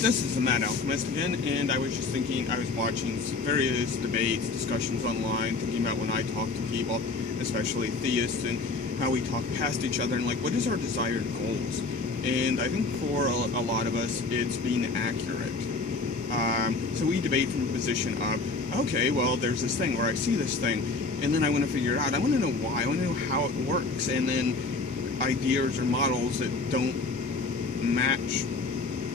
This is the Mad Alchemist again, and I was just thinking, I was watching various debates, discussions online, thinking about when I talk to people, especially theists, and how we talk past each other, and like, what is our desired goals? And I think for a lot of us, it's being accurate. So we debate from a position of, okay, well, there's this thing, or I see this thing, and then I want to figure it out. I want to know why, I want to know how it works, and then ideas or models that don't match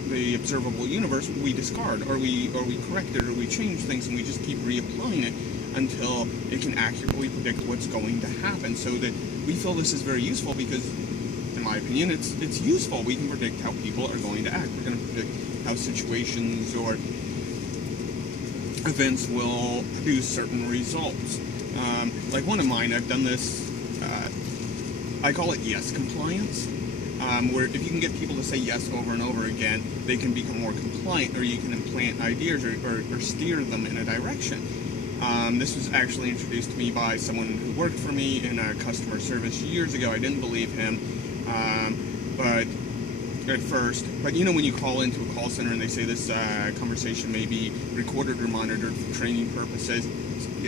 the observable universe, we discard, or we correct it, or we change things, and we just keep reapplying it until it can accurately predict what's going to happen. So that we feel this is very useful because, in my opinion, it's useful. We can predict how people are going to act. We're going to predict how situations or events will produce certain results. Like one of mine, I've done this. I call it yes compliance. Where if you can get people to say yes over and over again, they can become more compliant, or you can implant ideas or steer them in a direction. This was actually introduced to me by someone who worked for me in customer service years ago. I didn't believe him, but at first, you know when you call into a call center and they say this conversation may be recorded or monitored for training purposes,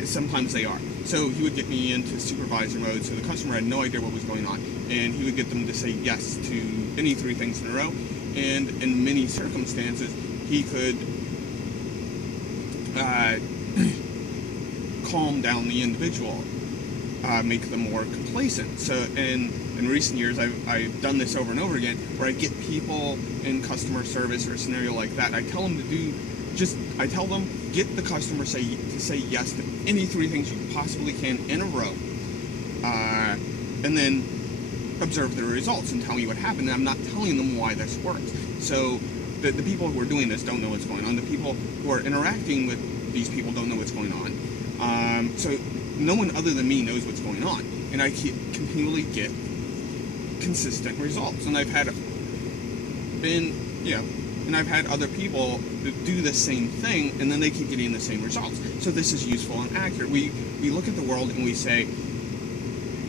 sometimes they are. So he would get me into supervisor mode, so the customer had no idea what was going on, and he would get them to say yes to any three things in a row, and in many circumstances, he could calm down the individual, make them more complacent. So in recent years, I've done this over and over again, where I get people in customer service or a scenario like that, I tell them to do I tell them, get the customer to say yes to any three things you possibly can in a row, and then observe the results and tell me what happened. And I'm not telling them why this works. So the people who are doing this don't know what's going on. The people who are interacting with these people don't know what's going on. So no one other than me knows what's going on. And I continually get consistent results. And I've had other people that do the same thing, and then they keep getting the same results. So this is useful and accurate. We look at the world and we say,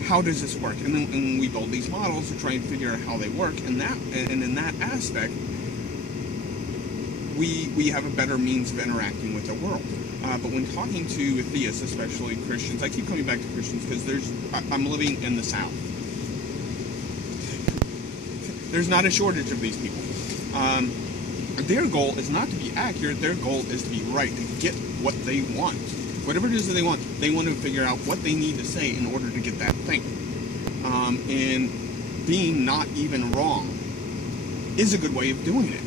how does this work? And then we build these models to try and figure out how they work. And in that aspect, we have a better means of interacting with the world. But when talking to theists, especially Christians, I keep coming back to Christians because I'm living in the South. There's not a shortage of these people. Their goal is not to be accurate, their goal is to be right, to get what they want. Whatever it is that they want to figure out what they need to say in order to get that thing. And being not even wrong is a good way of doing it.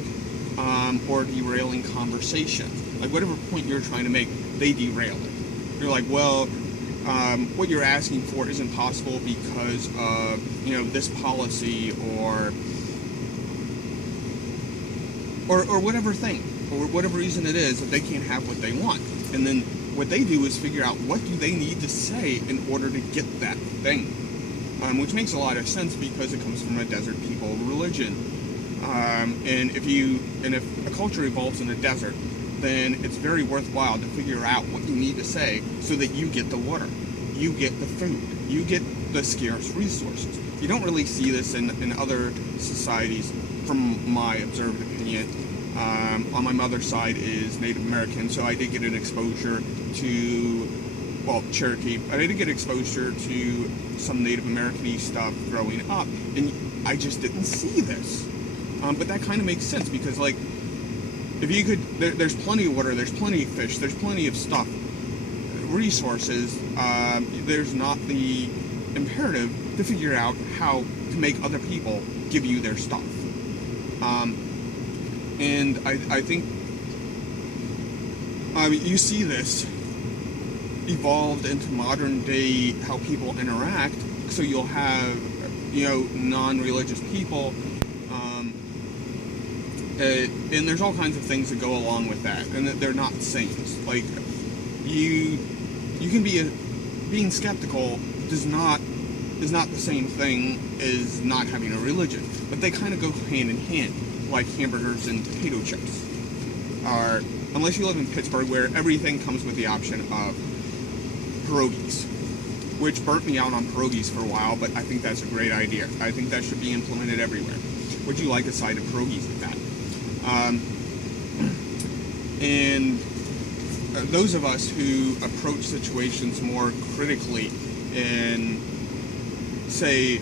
Or derailing conversation. Like whatever point you're trying to make, they derail it. You're like, well, what you're asking for isn't possible because of, this policy or whatever thing, or whatever reason it is that they can't have what they want. And then what they do is figure out what do they need to say in order to get that thing. Which makes a lot of sense because it comes from a desert people religion. And if a culture evolves in a desert, then it's very worthwhile to figure out what you need to say so that you get the water, you get the food, you get the scarce resources. You don't really see this in other societies from my observed opinion. On my mother's side is Native American, so I did get an exposure to, Cherokee. I did get exposure to some Native American-y stuff growing up, and I just didn't see this. But that kind of makes sense because, like, if you could, there's plenty of water, there's plenty of fish, there's plenty of stuff, resources. There's not the imperative to figure out how to make other people give you their stuff. And I think you see this evolved into modern day how people interact. So you'll have non-religious people, and there's all kinds of things that go along with that, and they're not saints. Like you can being skeptical is not the same thing as not having a religion, but they kind of go hand in hand, like hamburgers and potato chips. Unless you live in Pittsburgh, where everything comes with the option of pierogies, which burnt me out on pierogies for a while, but I think that's a great idea. I think that should be implemented everywhere. Would you like a side of pierogies with that? And those of us who approach situations more critically and say,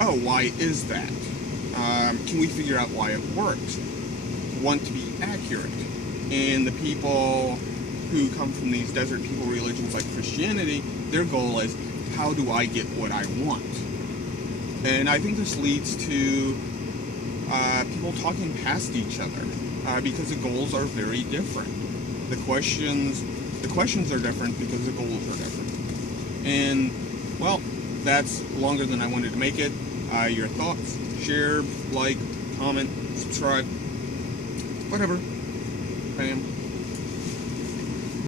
oh, why is that? Can we figure out why it works? Want to be accurate. And the people who come from these desert people religions like Christianity, their goal is, how do I get what I want? And I think this leads to people talking past each other because the goals are very different. The questions are different because the goals are different. And, well, that's longer than I wanted to make it. Your thoughts, share, like, comment, subscribe, whatever. Bam.